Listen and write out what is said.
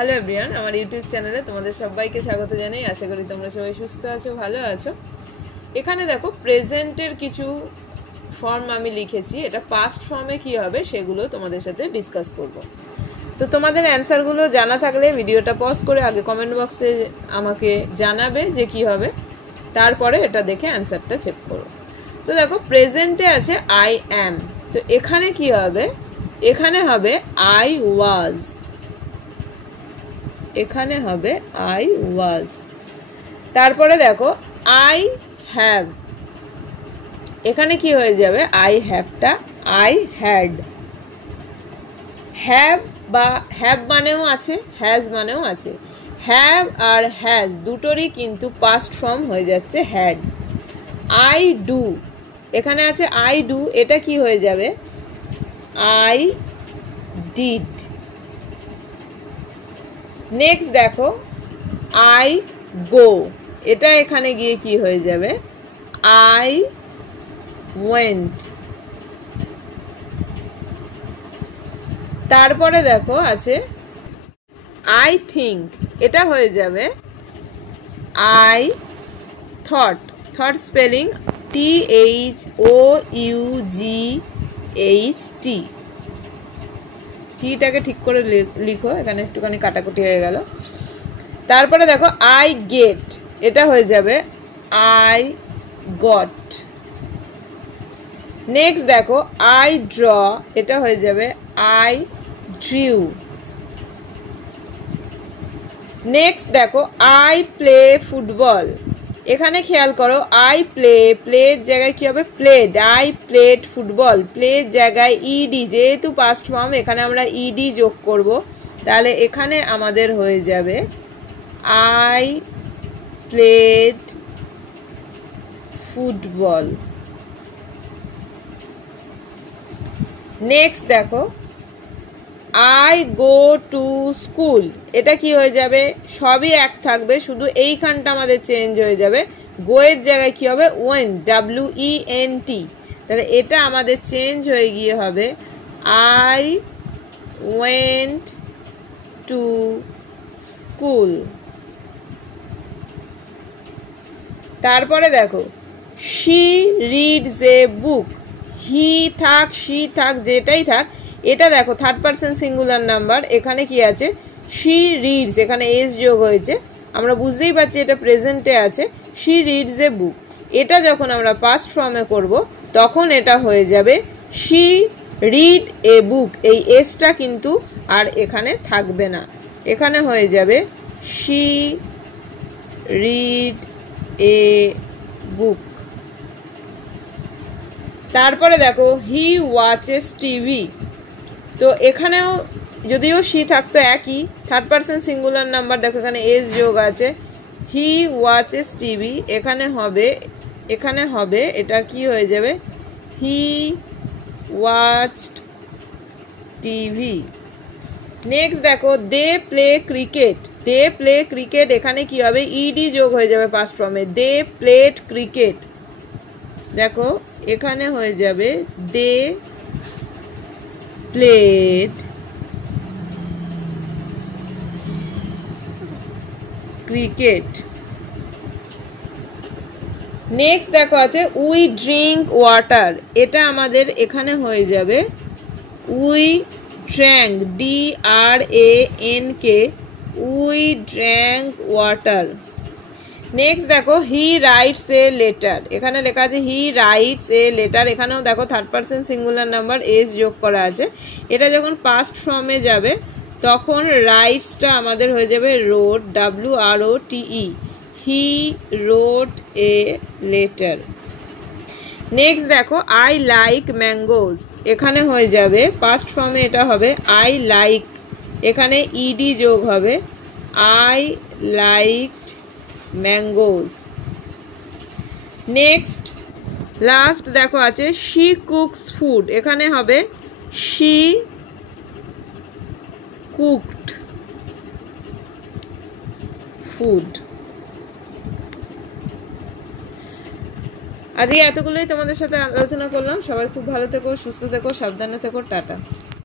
Hello everyone, আমার YouTube চ্যানেলে তোমাদের সবাইকে স্বাগত জানাই। আশা করি তোমরা সবাই সুস্থ আছো, ভালো আছো। এখানে দেখো প্রেজেন্টের কিছু ফর্ম আমি লিখেছি, এটা পাস্ট ফর্মে কি হবে সেগুলো তোমাদের সাথে ডিসকাস করব। তো তোমাদের অ্যান্সারগুলো জানা থাকলে ভিডিওটা পজ করে আগে কমেন্ট বক্সে আমাকে জানাবে যে কি হবে, তারপরে এটা দেখে অ্যান্সারটা চেক করো। তো দেখো প্রেজেন্টে আছে আই অ্যাম, তো এখানে কি হবে, এখানে হবে আই ওয়াজ, এখানে হবে আই ওয়াজ। তারপরে দেখো আই হ্যাভ, এখানে কি হয়ে যাবে, আই হ্যাভটা আই হ্যাড। হ্যাভ বা হ্যাভ মানেও আছে, হ্যাজ মানেও আছে। হ্যাভ আর হ্যাজ দুটোরই কিন্তু পাস্ট ফর্ম হয়ে যাচ্ছে হ্যাড। আই ডু, এখানে আছে আই ডু, এটা কি হয়ে যাবে, আই ডিড। নেক্সট দেখো আই গো, এটা এখানে গিয়ে কি হয়ে যাবে, আই ওয়েন্ট। তারপরে দেখো আছে আই থিঙ্ক, এটা হয়ে যাবে I thought. Thought spelling THOUGHT, টিটাকে ঠিক করে লিখো, এখানে একটুখানি কাটাকুটি হয়ে গেল। তারপরে দেখো আই গেট, এটা হয়ে যাবে আই গট। নেক্সট দেখো আই ড্র, এটা হয়ে যাবে আই ড্রিউ। নেক্সট দেখো আই প্লে ফুটবল, এখানে খেয়াল করো আই প্লে, প্লের জায়গায় কি হবে প্লেড, আই প্লেড ফুটবল, প্লের জায়গায় ইডি, যেহেতু পাস্ট ফর্ম এখানে আমরা ইডি যোগ করব, তাহলে এখানে আমাদের হয়ে যাবে আই প্লেড ফুটবল। নেক্সট দেখো আই গো টু স্কুল, এটা কি হয়ে যাবে, সবই এক থাকবে, শুধু এইখানটা আমাদের চেঞ্জ হয়ে যাবে, গো এর জায়গায় কি হবে ওয়েন্ট, WENT, তাহলে এটা আমাদের চেঞ্জ হয়ে গিয়ে হবে আই ওয়েন্ট টু স্কুল। তারপরে দেখো শি রিডস এ বুক, হি থাক শি থাক যেটাই থাক, এটা দেখো থার্ড পারসন সিঙ্গুলার নাম্বার, এখানে কি আছে শি রিডস, এখানে এস যোগ হয়েছে, আমরা বুঝতেই পারছি এটা প্রেজেন্টে আছে। শি রিডস এ বুক, এটা যখন আমরা পাস্ট ফর্মে করব তখন এটা হয়ে যাবে শি রিড এ বুক, এই এসটা কিন্তু আর এখানে থাকবে না, এখানে হয়ে যাবে শি রিড এ বুক। তারপরে দেখো হি ওয়াচেস টিভি, তো এখানেও যদিও শি থাকতো একই, থার্ড পারসন সিঙ্গুলার নাম্বার, দেখো এখানে এস যোগ আছে, হি ওয়াচেস টিভি, এখানে হবে এটা কি হয়ে যাবে হি ওয়াচড টিভি। নেক্সট দেখো they play cricket, they play cricket, এখানে কি হবে ইডি যোগ হয়ে যাবে পাস্ট ফর্মে, দে প্লেড ক্রিকেট, দেখো এখানে হয়ে যাবে দে প্লেড ক্রিকেট। নেক্সট দেখো আছে উই ড্রিঙ্ক ওয়াটার, এটা আমাদের এখানে হয়ে যাবে we drank, DRANK, we drank water. Next দেখো হি রাইটস এ লেটার, এখানে লেখা আছে হি রাইটস এ লেটার, এখানেও দেখো third person singular number S যোগ করা আছে, এটা যখন পাস্ট ফর্মে যাবে তখন রাইটসটা আমাদের হয়ে যাবে wrote, WROTE, he wrote a letter. Next দেখো আই লাইক ম্যাঙ্গোস, এখানে হয়ে যাবে পাস্ট ফর্মে এটা হবে আই লাইক, এখানে ইডি যোগ হবে I liked mangoes. Next last দেখো আছে শি কুকস ফুড, এখানে হবে শি কুকড ফুড। আজকে এতগুলোই তোমাদের সাথে আলোচনা করলাম। সবাই খুব ভালো থেকো, সুস্থ থেকো, সাবধানে থেকো, টাটা।